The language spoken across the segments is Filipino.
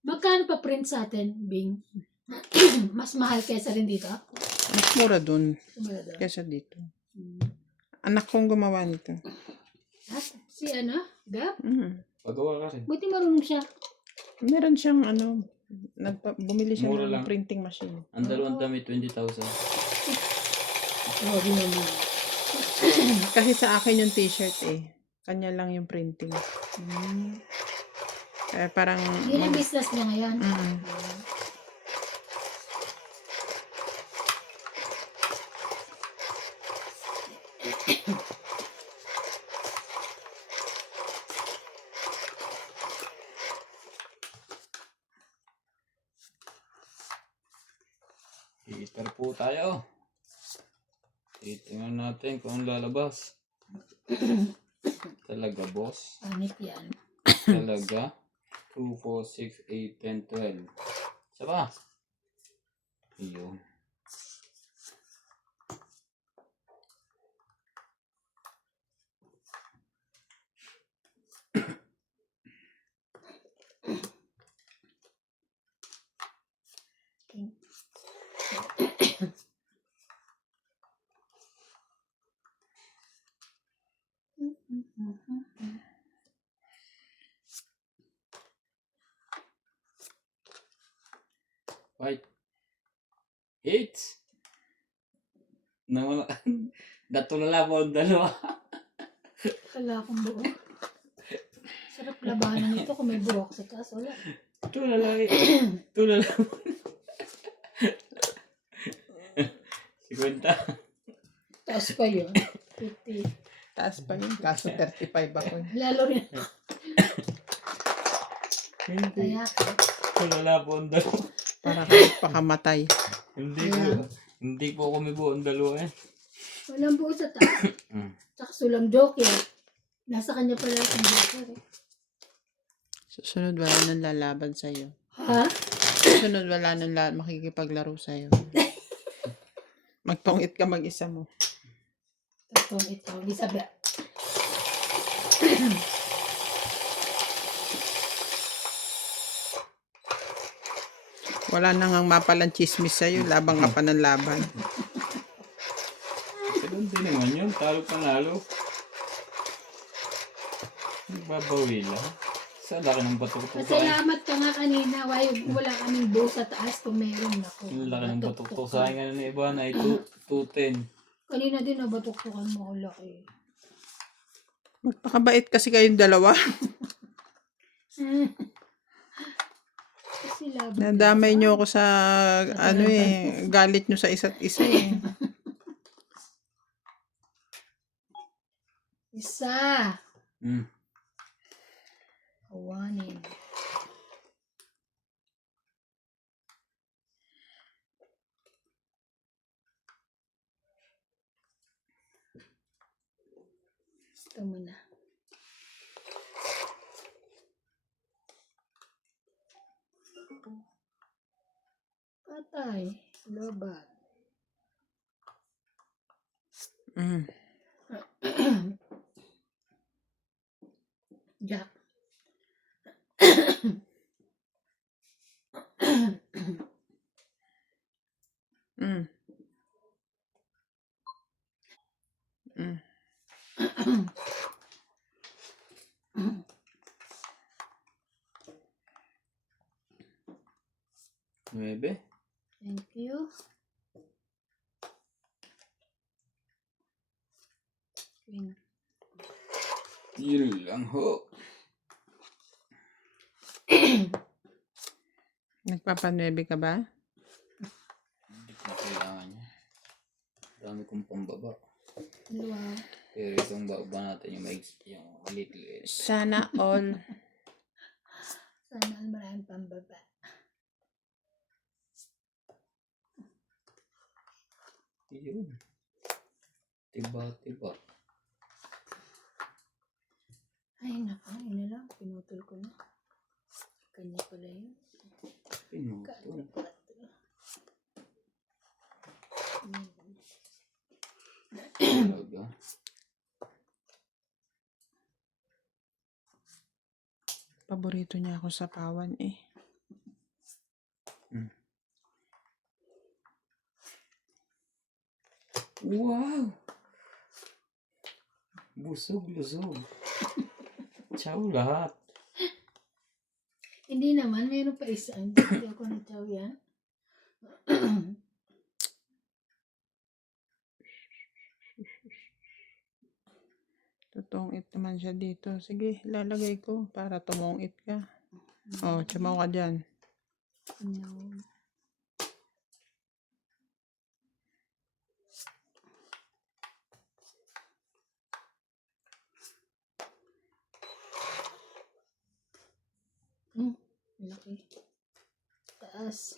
Magkano pa print sa atin, Bing? Mas mahal kaysa rin dito? Mas mura dun Sumula doon. kesa dito. Hmm. Anak kong gumawa nito. At si ano? Gab? Pagawa ka rin. Buti marunong siya. Meron siyang bumili siya Mura ng lang. printing machine. Ang dalawang damit, 20,000. Grabe naman. Kasi sa akin yung t-shirt eh. Kanya lang yung printing. Parang... Yun ang business niya ngayon. Heater po tayo. Titingnan natin kung lalabas. Talaga, boss. Anit yan. Talaga. 2, 4, 6, 8, 10, 12. Isa pa. Iyo. White. 8. Nawala. Datulala po ang dalawa. Kala akong buo. Sarap labanan ito kung may buhok sa taas. Wala. Tulala. Tulala. 50. Taas pa yun. 50. Taas pa yun. Kaso 35 ako. Lalo rin. Hindi. Kaya, Tulala po ang dalawa. Para kahit pakamatay. Hindi po ako may buo ang dalawa eh. walang buo sa taas. Tsaka sulang joker. Nasa kanya pala ang joker eh. Susunod wala nang lalaban sa'yo. Ha? Susunod wala nang makikipaglaro sa'yo. Magpangit ka mag-isa mo. Itong ito. Elizabeth. Wala nang mapalang chismis sa'yo. Labang ka pa ng laban. Ganun din naman yun. Talo panalo. Babawi lang. Sa laki ng batok-tok. Pasalamat ka nga kanina. Wala kaming buo sa taas kung meron ako. Ang laki ng batok-tok sa akin nga na iba na 210. Kanina din nabatok-tokan mo. Ang laki. Magpakabait kasi kayong dalawa. Kasi laban. Nadamay nyo ako sa galit nyo sa isa't isa eh. Isa. Hmm. Kawanin. Ito muna. Patay. Lobat. Jack. Nuebe. Thank you. Queen. Yun lang ho. Nagpapanuebe ka ba? Hindi ko na kailangan niya. Dami kong pambaba. Wow. Pero itong baba natin yung maliit-liit. Sana all. Sana ang maraming pambaba. Yun. Tiba-tiba. Ay, naka. Yun na lang. Pinutol ko na. Kanya pala yun. Pinutol. Talaga. Paborito niya ako sa pawan eh. Wow! Busog, lusog. Chow lahat. Hindi naman, meron pa isa. Hindi ako na-chow yan. Totoong it naman siya dito. Sige, lalagay ko para tumong it ka. Oh, tsumaw ka dyan. No. Laki. Taas.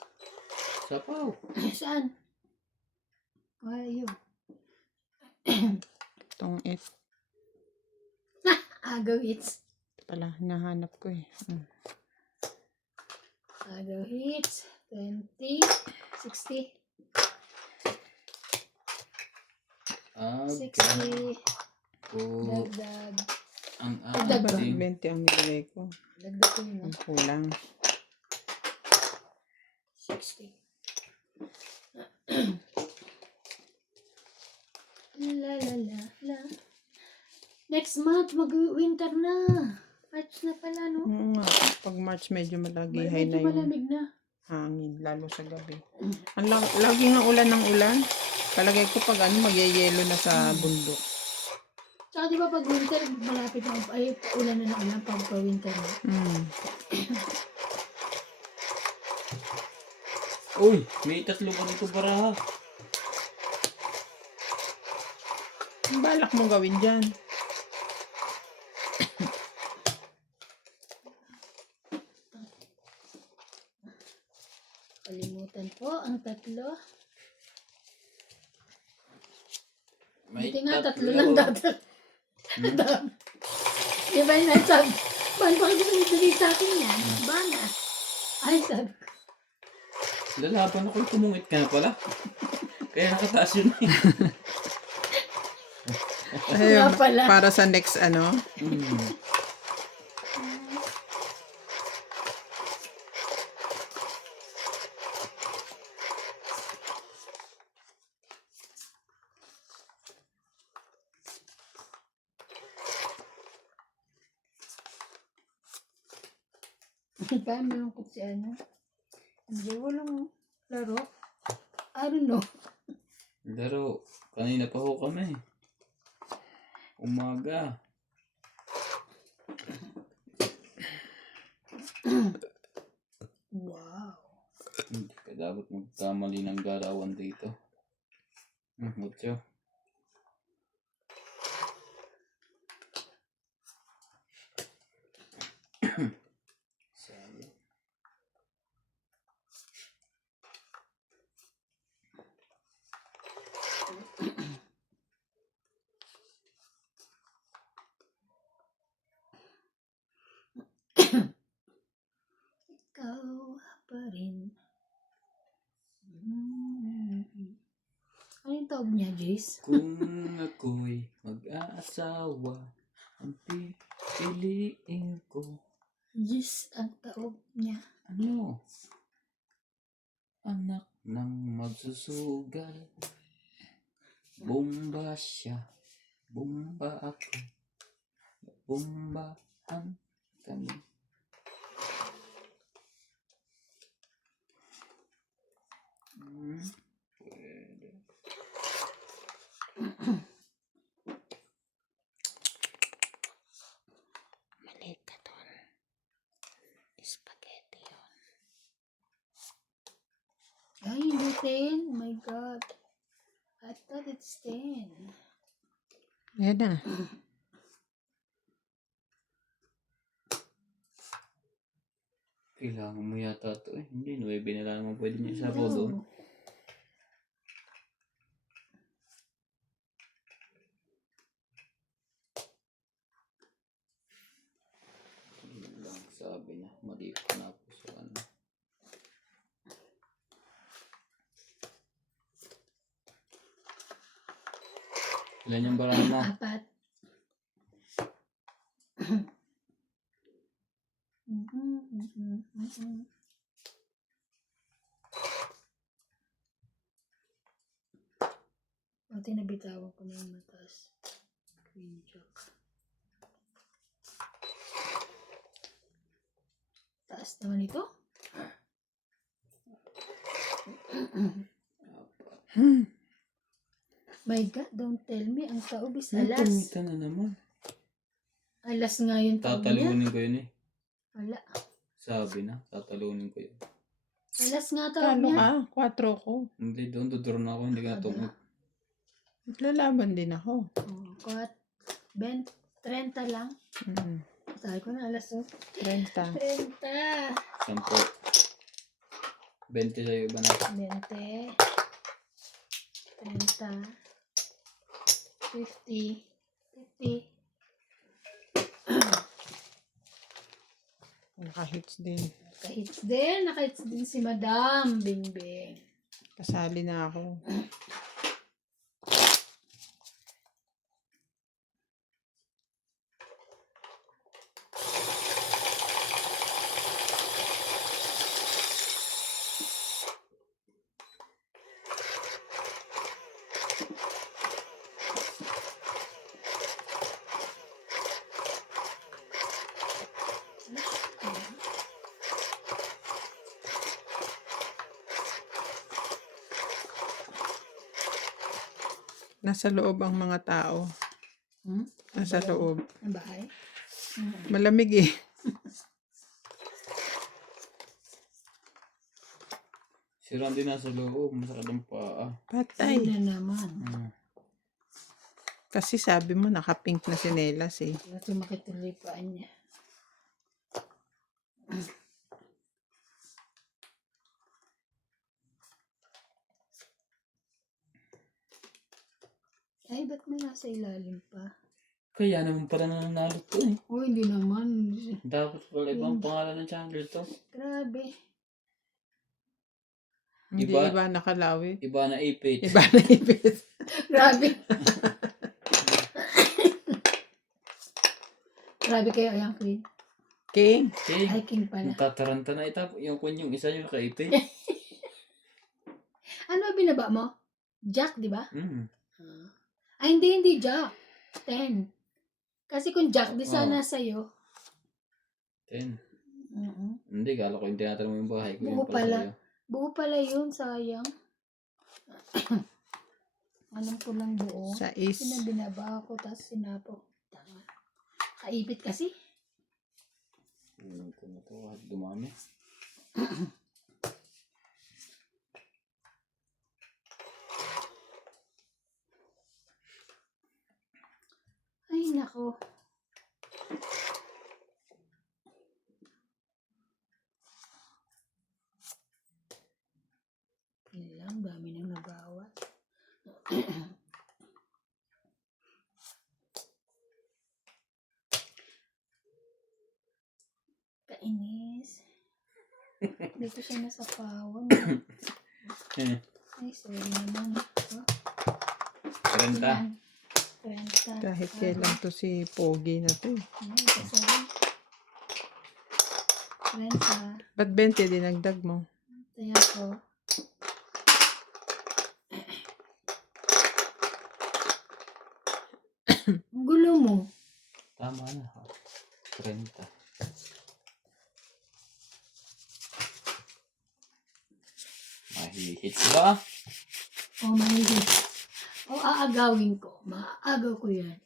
Sapaw. Saan? Ayaw. Tong it. Agaw hits. Ito pala, hinahanap ko eh. Agaw hits. 20. 60. Okay. 60. Po. Dagdag. Ang Dagdag. ating 20 ang nilagay ko. Dagdag ko yun. Ang kulang. 60. La la la la. Next month, mag-winter na. March na pala, no? Oo nga, pag March medyo malagihay Medyo na yung malamig na. hangin, lalo sa gabi. Lagi nga ulan ng ulan. Palagay ko pag magyayelo na sa bundok. Tsaka di ba pag winter, malapit na, ay, ulan na ulan pag winter na. Uy, may tatlo pa dito baraha. Ang balak mo gawin dyan? Kalimutan po ang tatlo. May Buti nga, tatlo lang dati. Di ba yung nasabi? Paano pa kasi binibigay sa akin yan? Bana. Ay, sabi ko. Lalaban ako, tumungit ka na pala. Kaya nakataas yun eh. Ayun, Nga pala. para sa next ano. Paano yung si ano? Hindi, walang laro. I don't know. Laro, kanina pa ho kami. Umaga. Wow. Hindi ka dapat magkamali ng galawan dito. Mucho. Sabi. Ikaw pa rin. Ano yung tawag niya, Jace? Kung ako'y mag-aasawa, ang pipiliin ko. Jace ang tawag niya. Ano? Anak ng magsusugal. Bomba siya. Bomba ako. Bombahan kami. Pwede. Mali ka doon. Spaghetti yun. Ay, hindi 10. Oh my God. I thought it's 10. Ayan na. Kailangan mo yata ito eh. Hindi, 9 na lang naman pwede niya isabaw doon. Yun lang sabi niya. Mali pa na ako sa ano. Ilan yung baraha mo? 4. Buti Kasi nabitawan ko na yung mataas. Queen Jack. Taas naman ito. My God, don't tell me. Ang taob is Ano, alas. tumita na naman. Alas nga yung taob niya. Tatalunin ko yun eh. Wala. Sabi na, tatalunin ko yun. Alas nga taob Talo niya. ka, 4 ko. Hindi, doon dudurun ako, hindi ka tumit. Lalaban din ako. Oh, 30 lang. Sabi ko na alas 30. 30. 10. 20 sa'yo iba na. 20. 30. 50. 50. Nakahits din. Nakahits din si Madam Bingbing. Kasali na ako. Nasa loob ang mga tao. Nasa loob. Ang bahay? Malamig eh. Si Randy nasa loob, masakit ang paa. Patay. Ay na naman. Kasi sabi mo nakapink na sinelas eh. Kasi makituloy paan niya. Ay, ba't may nasa ilalim pa? Kaya naman pala nananalo to eh. Oh, hindi naman. Dapat pala ibang pangalan ng channel to. Grabe. Hindi Iba- iba nakalawit. Iba na ipit. Iba na ipit. Grabe. Grabe kayo, ayan, Queen. King. Okay. Ay, King pala. Natataranta na itap. Yung kun yung isa yung kaipit. Ano ba binaba mo? Jack, di ba? Ay, hindi Jack. 10. Kasi kung Jack, di sana sa'yo. 10. Hindi, kala ko yung tinatanong mo yung bahay ko. Buo Yung pala. sa'yo. Buo pala yun, sayang. Alam ko lang buo. Sa is. Binaba ko, tapos sinapo. Tama. Kaipit kasi. Ito na to, kahit dumami. Ay, nako. Yun lang, dami nang nabawat. Kainis. Dito siya nasa pawon. Ay, sorry naman. Oh, 30. yan. 30. Kahit kailan to si Pogi na to eh. Ay, sorry. 30. Ba't 20 dinagdag mo? Kaya ko. Ang gulo mo. Tama na. 30. Mahihits ba? O, mahigit. O, aagawin ko. Maaagaw ko yan.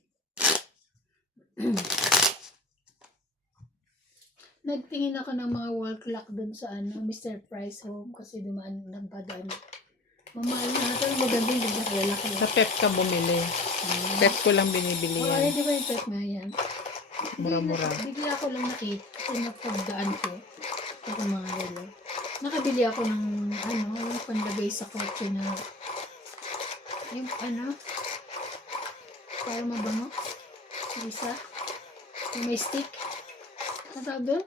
Nagtingin ako ng mga wall clock dun sa Mr. Price Home kasi dumaan nagpadaan. Mamahal na ito. Magandang ganda kaya laki. Sa Pep ka bumili. Pep ko lang binibili O, yan. di ba yung pet nga yan? Mura-mura. Bigla ko lang nakita kasi napagdaan ko. Ito mga relo. Nakabili ako ng yung panlagay sa kotse na yung para mabango. Isa. Yung may stick. Ano tawag doon?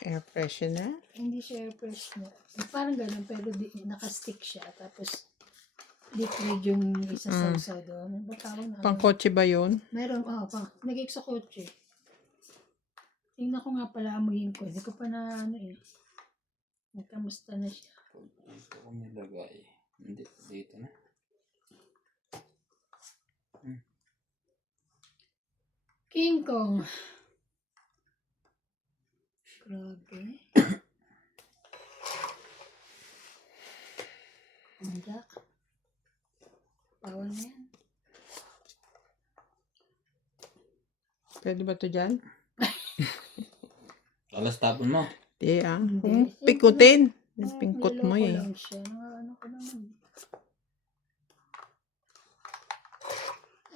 Air freshener. Hindi siya air freshener. Parang ganun pero naka-stick siya. Tapos deep fried yung isa sa doon. Ano ba tawag na? Pangkotse ba yun? Meron, nagay ko sa kotse. Tingnan ko nga pala, amuyin ko. Hindi ko pa na nagkamusta na siya. Dito ko nilagay. Hindi, dito na. King Kong. Grabe. Ang Jack. Bawal na yan. Pwede ba to dyan? Alas tapon mo. Di ah. Hindi. Kung pikutin. Yung Ah, pingkot mo niloloko eh. lang siya. Ano ko naman.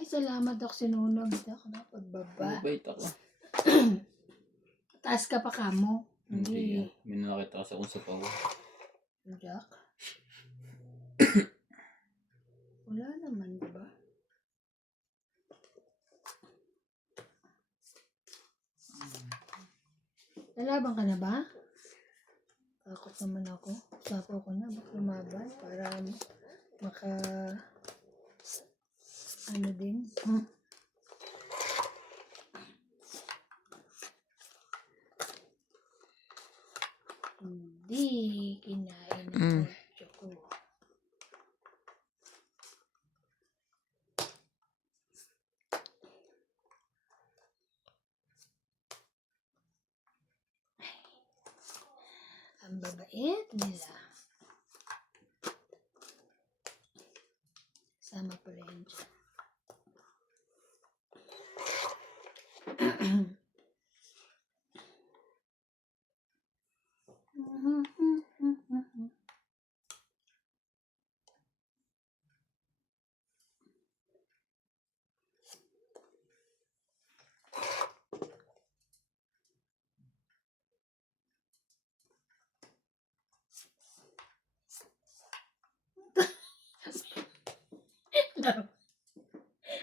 Ay, salamat ako sinunog. Hindi ako napagbaba. Mabait ako. Taas ka pa kamo. Hindi. Hindi. May nakita sa kung sa pawa. Jack. Wala naman, diba? Lalaban ka na ba? Takot naman ako. Sapo ko na. Baka lumaban para maka... Ano din? Hindi kinain ng kotso ko. Ang babait nila. Sama pala yun dyan.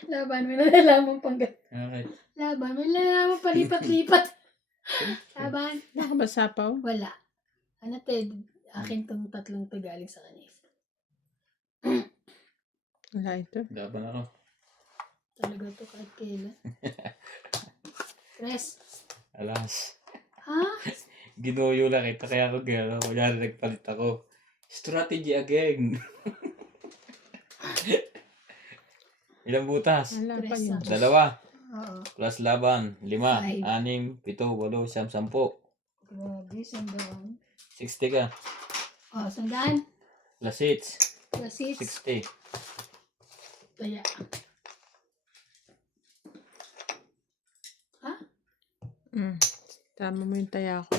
Laban, may nalalaman pang Okay. laban, may nalalaman palipat-lipat. Laban. Nakabasa pa oh. Wala. Ano Ted? Akin tong tatlong to galing sa kanya. Wala ito. Laban ako. Talaga to kahit kailan. Press. Alas. Ha? Ginuyo lang kita kaya ako gano'n. Kunyari nagpalit ako. Strategy again. Ilang butas? Wala pa Press yun. up. 2. Oo. Plus laban. 5, 6, 5. 7, 8, 10. 10. Grabe, sandaan. 60 ka. Oh, sandaan. Plus 8. Plus 6. 60. Kaya. Ha? Tama mo yung taya ko.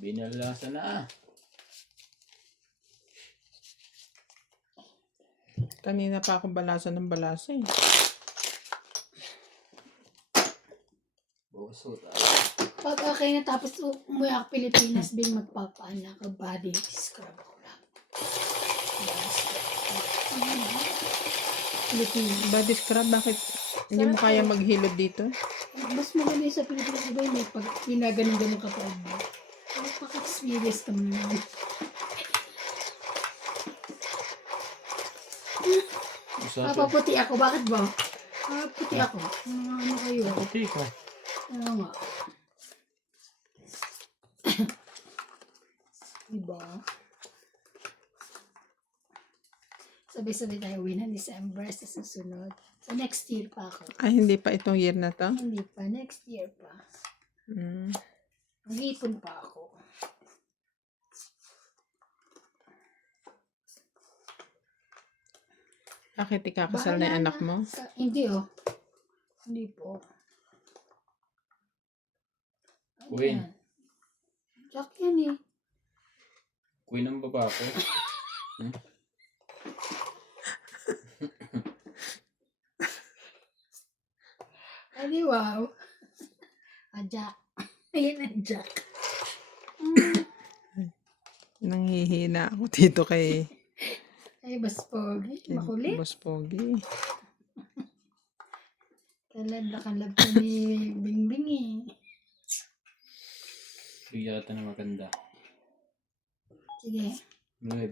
Binalasa na. Kanina pa ako balasa ng balasa eh. Busot. Pag okay na tapos umuwi ako Pilipinas, Bing magpapaanak ka body scrub ako lang. Pilipinas. Body scrub, bakit hindi mo kaya maghilod dito? Mas maganda yung sa Pilipinas, diba yung may pag pinaganon-ganon ka pa. Magpaka-experience ka muna naman. Papaputi ako, bakit ba? Puti ako. Ano kayo? Puti ka. Ano nga? Diba? Sabay-sabay tayo uwi ng December sa susunod. So next year pa ako. Ay, hindi pa itong year na to? Hindi pa, next year pa. Mag-iipon pa ako. Bakit ikakasal na yung anak mo? Hindi oh. Hindi po. Ano Queen. yan? Jack yan eh. Queen ang baba ko. Ay, wow. Jack. Ayan ang Jack. Nanghihina ako dito kay Ay, bas pogi. Makulit. Boss Pogi. Kalab na kalab ka ni Bingbing eh. Bigyan kita na maganda. Sige. 9.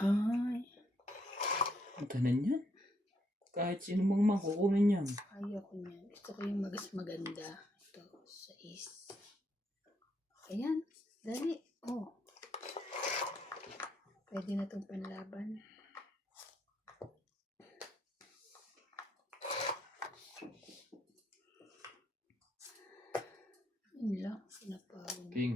Ay. Ang tanan yan. Kahit sino mang makukunan yan. Ayoko niyan. Gusto ko yung maganda. Ito, 6. Ayan. Dali. Oh. Pwede na itong panlaban. Yun lang. Sinapawin. King.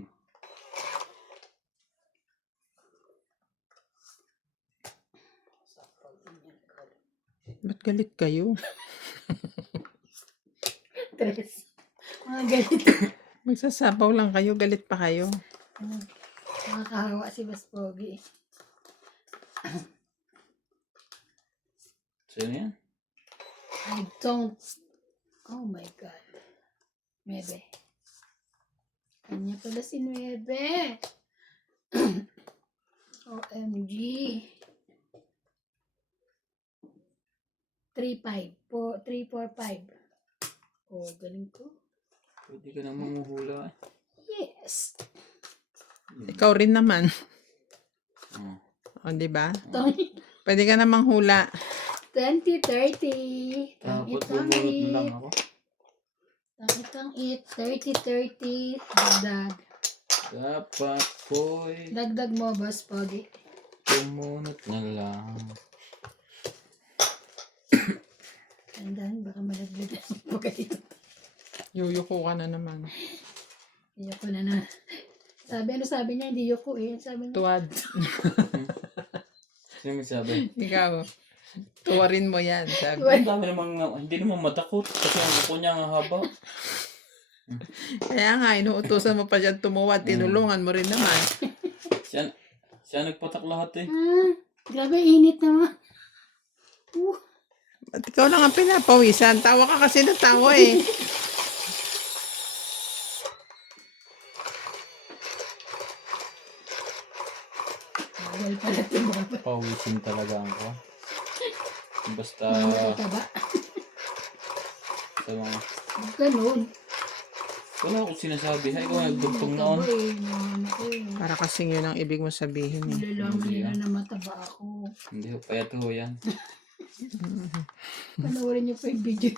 Ba't galit kayo? Tres. Mga galit. Magsasapaw lang kayo, galit pa kayo. Nakakahawa si Bas Pogi. Sino yan? I don't. Oh my God. Nuebe. Kanya pala si Nuebe. OMG. 3-5 po. 3-4-5. Oh, galing ko. Pwede ka nang manguhula. Yes. Ikaw rin naman. Oh. O, di ba? Tony. Pwede ka namang hula. 20-30. Dapat Tangitang bumunot na lang it. ako. Tangitang it. 30-30. Dagdag. Dapat po'y Dagdag mo, Bas Pogi. bumunot na lang. Tandaan, baka malaglagan po kayo. Yuyuko ka na naman. Yoko na na. Sabi niya, hindi yoko eh. Sabi niya, Tuwad. Sino may sabi? Ikaw. Tuwarin mo yan, sabi. Ang dami namang, hindi naman matakot. Kasi ang buko niya ang haba. Kaya nga, inuutosan mo pa siya tumuwad. Tinulungan mo rin naman. Siya nagpatak lahat eh. grabe, init naman. Ba't ikaw lang ang pinapawisan? Tawa ka kasi ng tawa eh. Bawal pala tumaba. Pawisin talaga ako. Basta Mataba. sa mga... Ganun. Wala akong sinasabi. Ay, ikaw nagdugtong noon. Mataba eh. Ano ko eh. Para kasing yun ang ibig mo sabihin eh. Nilalaman nila na mataba ako. Hindi ko payat ho yan. Panoorin niyo pa yung video.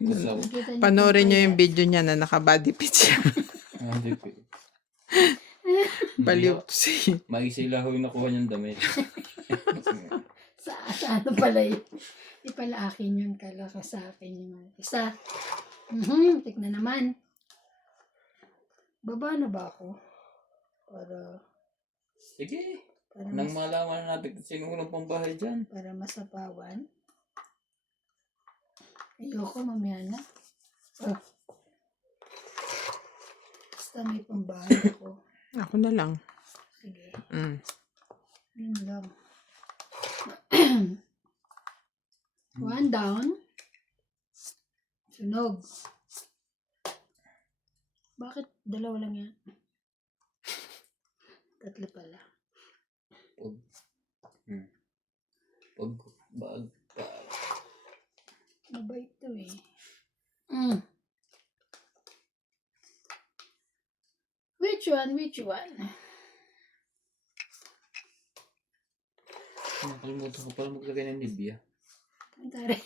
Basta Nakita niyo Panoorin pa nyo yan. yung video niya na naka-body fit siya. hindi ko. Baliw si. Maisila ho yung nakuha niyang damit. Sa ano pala yun? Di pala akin yun. Kala ka sa akin yun. Isa. Tignan naman. Baba na ba ako? Para Sige. para Nang malaman na natin kung sino unang pambahay dyan. para masapawan. Ayoko mamaya na. Oh. Basta may pambahay ako. Ako na lang. Sige. Yun lang. One down. Sunog. Bakit dalawa lang yan? Tatlo pala. Bag. Mabait to eh. Which one? Nakalimutan ko pala maglagay ng Nivea. Tara.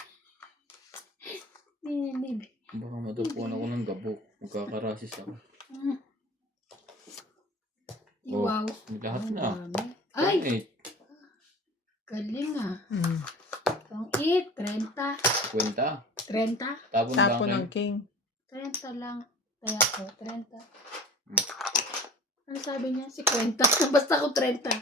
Hindi. Baka matupuan ako ng gabok. Magkakarasis ako. Oh, Wow. may lahat Ang na. dami. Ay! Ay! Galing ah. Itong 8, 30. Kwenta. 30? Tapon lang Tapo kayo. ng king. 30 lang. Kaya ko, 30. Ano sabi niya? 50. Basta ako 30.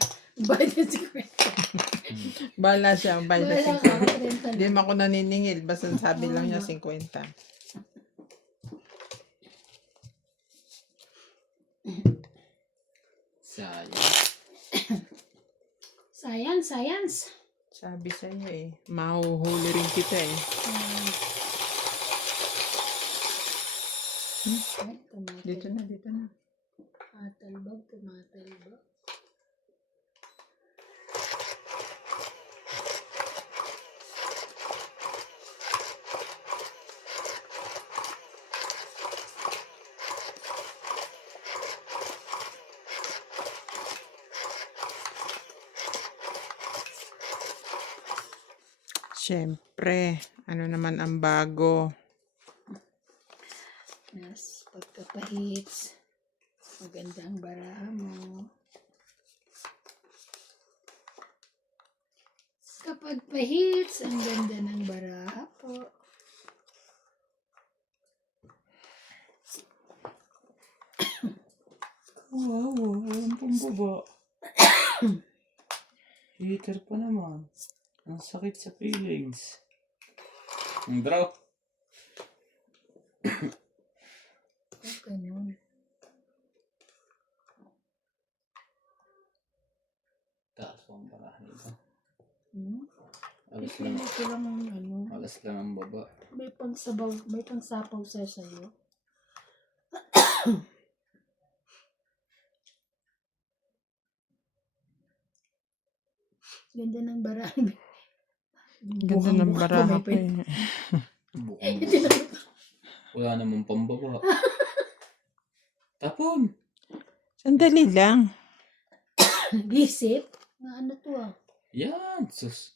Bayad niya 50. Bala siya. Bala Wala siya. ako, 30 Hindi lang. mo ako naniningil. Basta sabi lang niya Oo, 50. Sayang. Science. Sabi sa'yo eh. Mahuhuli rin kita eh. Ay, Dito na. tumatalbog. Siyempre. Ano naman ang bago? Yes, pagka pahits. Maganda ang baraha mo. Kapag pahits, ang ganda ng baraha po. Wow, ang pambaba. Heater pa naman. Ang sakit sa feelings. Ang draw. Ganun. Taas pa ang baraha nito. Alas Ipili lang, ko lang ang ano. alas lang ang baba. May pangsabaw, may pangsapaw sa'yo. Ganda ng baraha. Ganda ng baraha ko eh. Bukang wala namang pambaba. Tapon. Sandali lang. Gisip? Na ano to ah? Yan. Sus.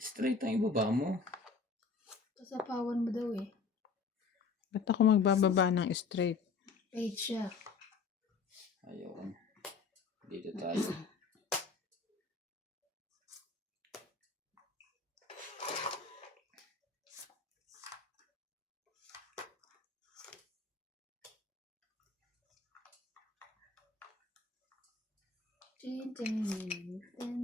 Straight ang ibaba mo. Sasapawan mo daw eh. Ba't ako magbababa ng straight? Page siya. Ayun. Dito tayo. Tin, tin, tin.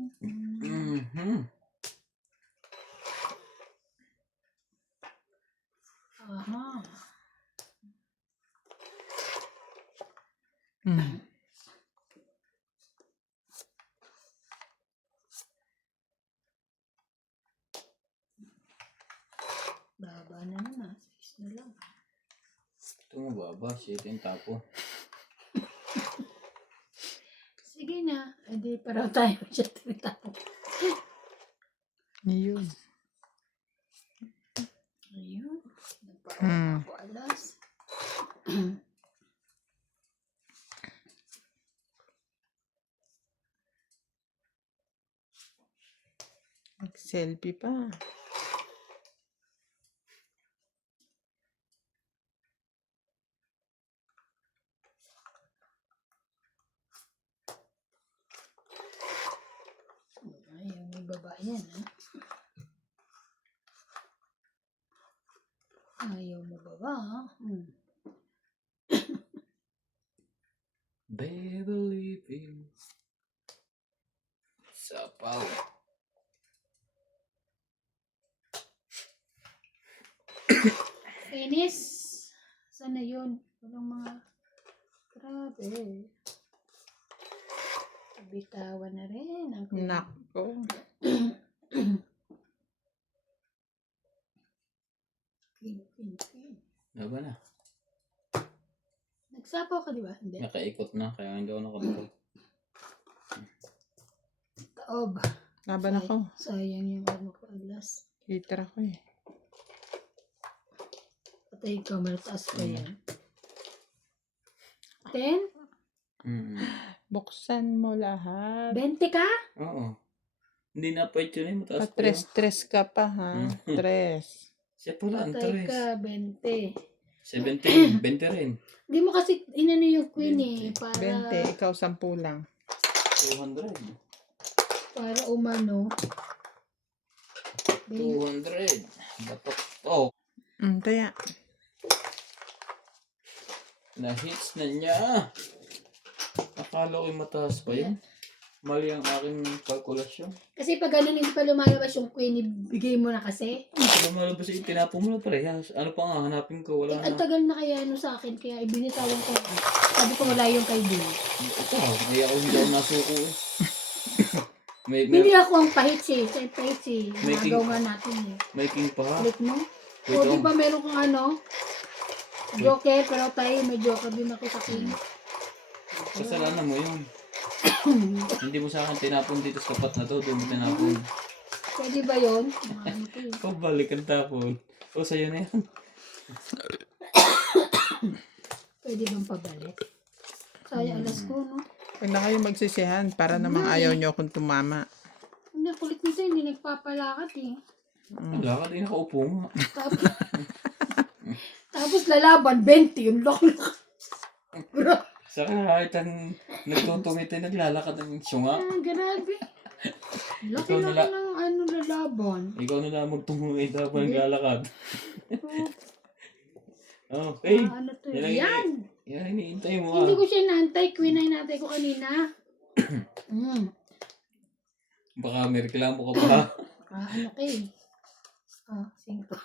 Mhm. Aha. Mm. Baba na naman. Size na lang. Ito mababa. Shit yung tapo. Sige na. Hindi paraw tayo siya tinatapo. Yun. Ayun. Nagparaw ako alas. Mag-selfie pa. Ayaw, may baba yan ha. Ayaw mo baba ha. Beverly Hills. Sapaw. Finish. Sana yun. Walang mga grabe. Bitawan na rin. Ang Nako. Queen. Naba na. Nagsapaw ka di ba? Hindi. Nakaikot na. Kaya hindi ako nakabukol. Taob. Laban ako. Sayang yung ano ko alas. Heater ako eh. Patay ka, malataas pa yan. 10? Buksan mo lahat. 20 ka? Oo. Hindi na pa ito na mataas pa yun. Patres-tres ka pa ha. Tres. Siya pala ang Patay tres. ka, 20. 17. 20 rin. Hindi mo kasi inano yung queen eh. 20. Para, Ikaw 10 lang. 200. para umano. 200. Batok to. Kaya. Na-hits na niya. Akala ko'y mataas pa yun. Mali ang aking kalkulasyon. Kasi pag ganun hindi pa lumalabas yung queen, ibigay mo na kasi. Kung lumalabas yung tinapon mo na parehas. Ano pa nga, hanapin ko, wala Ang na. tagal na kaya ano sa akin, kaya ibinitawan ko. Sabi ko wala yung kay Bill. Ito, may ako hindi ako nasuko eh. Hindi ako ang pahit si. Sa pahit si. May Nagaw nga natin eh. may king pa ha. Click mo. Wait, O di ba meron kang ano? Joker, pero tayo may joker din ako sa king. Kasalanan mo yun. Hindi mo sa akin tinapon dito sa tapat na to. Doon mo tinapon. Pwede ba yun? Ano ko eh. Pabalik ang tapon. O sa'yo na yan. Pwede bang pabalik? Sayang alas ko, no? Huwag na kayo magsisihan para namang ayaw nyo akong tumama. Hindi, kulit nito, hindi nagpapalakad eh. Wala ka din nakaupo nga. Tapos, tapos lalaban, 20, yung laki. Saka kahit ang nagtutungit ay naglalakad ng syunga. Grabe. Ikaw Laki-laki nala- ng ano lalaban. Ikaw na lang magtungit habang naglalakad. Okay. Ano to? Yan ang Yan! Yan ang iniintay mo Hindi ah. ko siya inaantay. Queen na inaantay ko kanina. Baka may reklamo ka pa. Ano kay? Singka.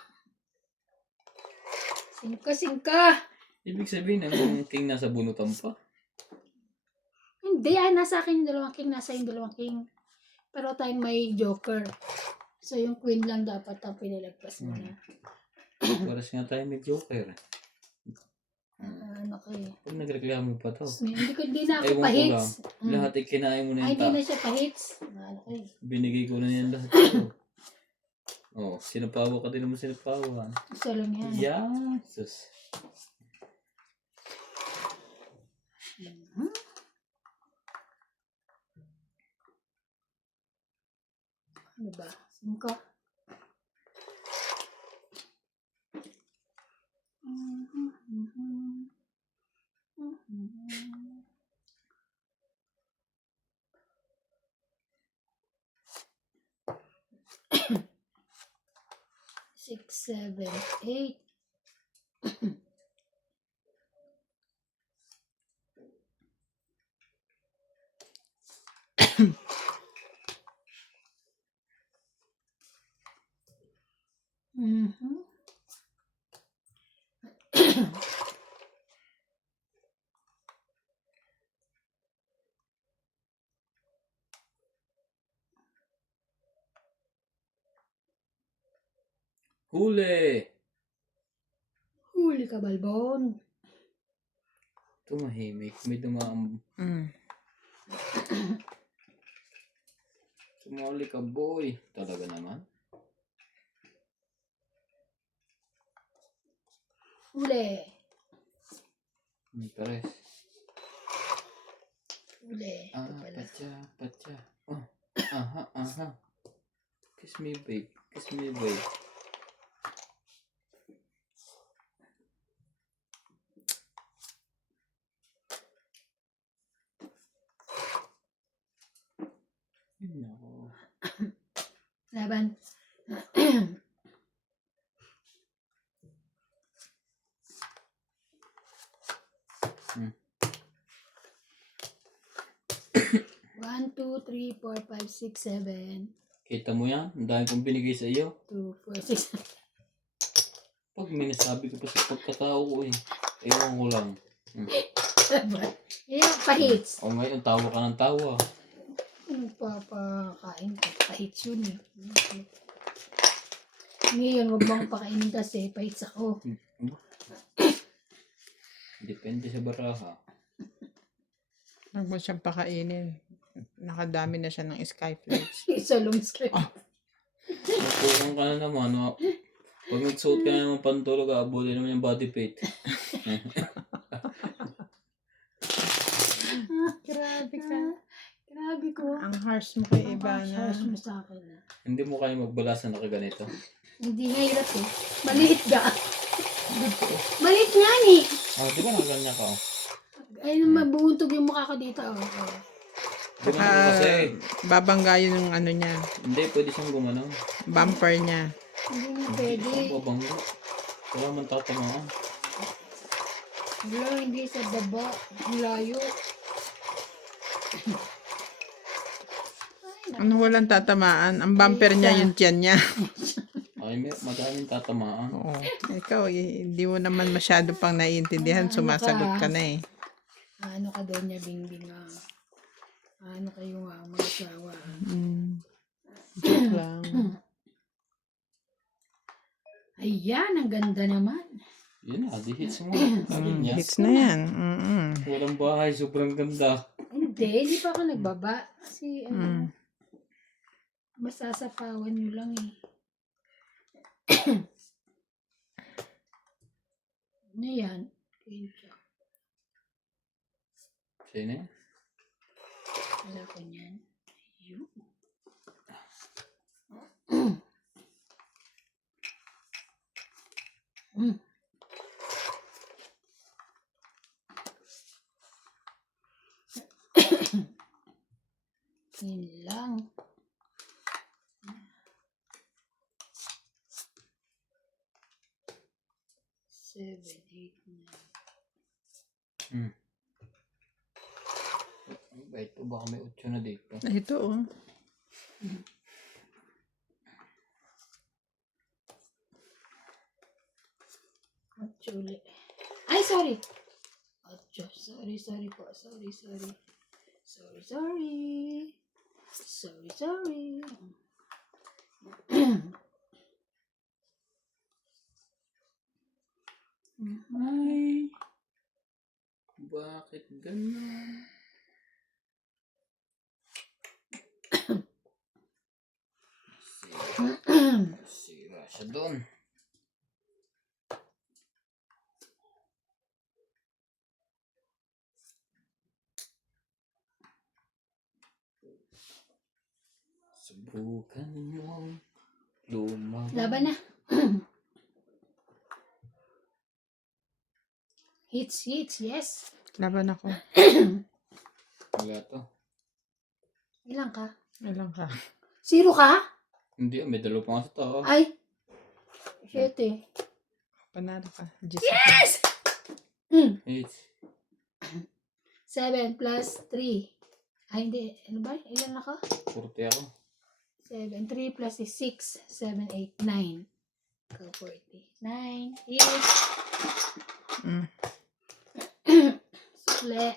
Singka! Ibig sabihin, ang king nasa bunutan pa. Hindi, nasa akin yung dalawang king. Nasa yung dalawang king. Pero tayong may joker. So, yung queen lang dapat ang pinalagpas mo na. Paras nga tayo may joker. Ano kay? Pag nagreklamo pa to. Hindi na ako Ewan ko pa-hits. lang. Lahat ikinain mo na Ay, yung hindi na siya pa-hits. Ano kay? Binigay ko na yan lahat ito. Oh, sinapawa ka din naman sinapawa. Isa lang yan. Yeah. Sus. Ano ba? Singka. Six, 7, 8. Huli! Huli ka, Balbon. Tumahimik. May dumaan. Sumali ka, boy. Talaga naman. Huli. Pares. Huli. Ito pala. Patya. Oh. Aha. Kiss me, babe. Kiss me, babe. No. Laban. One, 2, 3, 4, 5, 6, 7. Kita mo yan? Ang dami kong binigay sa iyo. 2, 4, 6. Pag may nasabi ko pa sa pagkatao ko eh. Ewan ko lang. Yan, pa-hits. O ngayon, tawa ka ng tawa. Papakain ka. Pa-hits yun eh. Ngayon, huwag mong pakainin kasi pa-hits ako. Depende sa baraha. Huwag mo siyang pakainin. Nakadami na siya ng skyflakes. Isa long skirt. Napukang ka na naman. No? Pag nagsuot ka na ng pantulog, aabulin naman yung body paint. Grabe ka. Grabe ko. Ang harsh mo kay Ivana. Harsh mo sa akin na. Hindi mo kayo magbalasan na kaganito. Hindi nga hirap eh. Maliit ka. Maliit nga ni. Di ba nakaganyan ka? Ay, mabuuntog yung mukha ko dito. Di ba naman kasi? Babangga yun yung ano niya. Hindi, pwede siyang gumano. Bumper niya. Hindi na pwede. Ang babanggo. Wala man tatamaan. Wala, hindi sa baba. Ang layo. Ano walang tatamaan? Ang bumper niya yung tiyan niya. Ay, madaming tatamaan. Oo. Ikaw, hindi mo naman masyado pang naiintindihan. Sumasagot ka na eh. Ano ka doon niya, bingbing ah. Ano kayo nga, mga asawa. Joke lang. Ayan, ang ganda naman. Yun na, di hits mo. Sabi niya. Hits na yan. Walang bahay, sobrang ganda. Hindi pa ako nagbaba. Kasi, masasapawan nyo lang eh. Ano yan? Sino yan? Wala ko niyan. Yun. Mm. Yun lang. Seven, eight, nine. Bait po, baka may 8 na dito. Ito oh. Ocho ulit. Ay, sorry. Ocho. Sorry po. Sorry. Ay, bakit ganun? Sira siya doon. Subukan mo lumaban. Laban na. Hits, yes. Laban ako. Wala to. Ilang ka? Ilang ka? 0 ka? Hindi, may 2 pa nga sa tao. Ay. 7. Panalo ka. Yes! 8. 7 plus 3. Ay, hindi. Ano ba? Ilan na ka? 40 ako. 7. 3 plus is 6. 7, 8, 9. Go 40. 9. Yes. Mm. Sukle.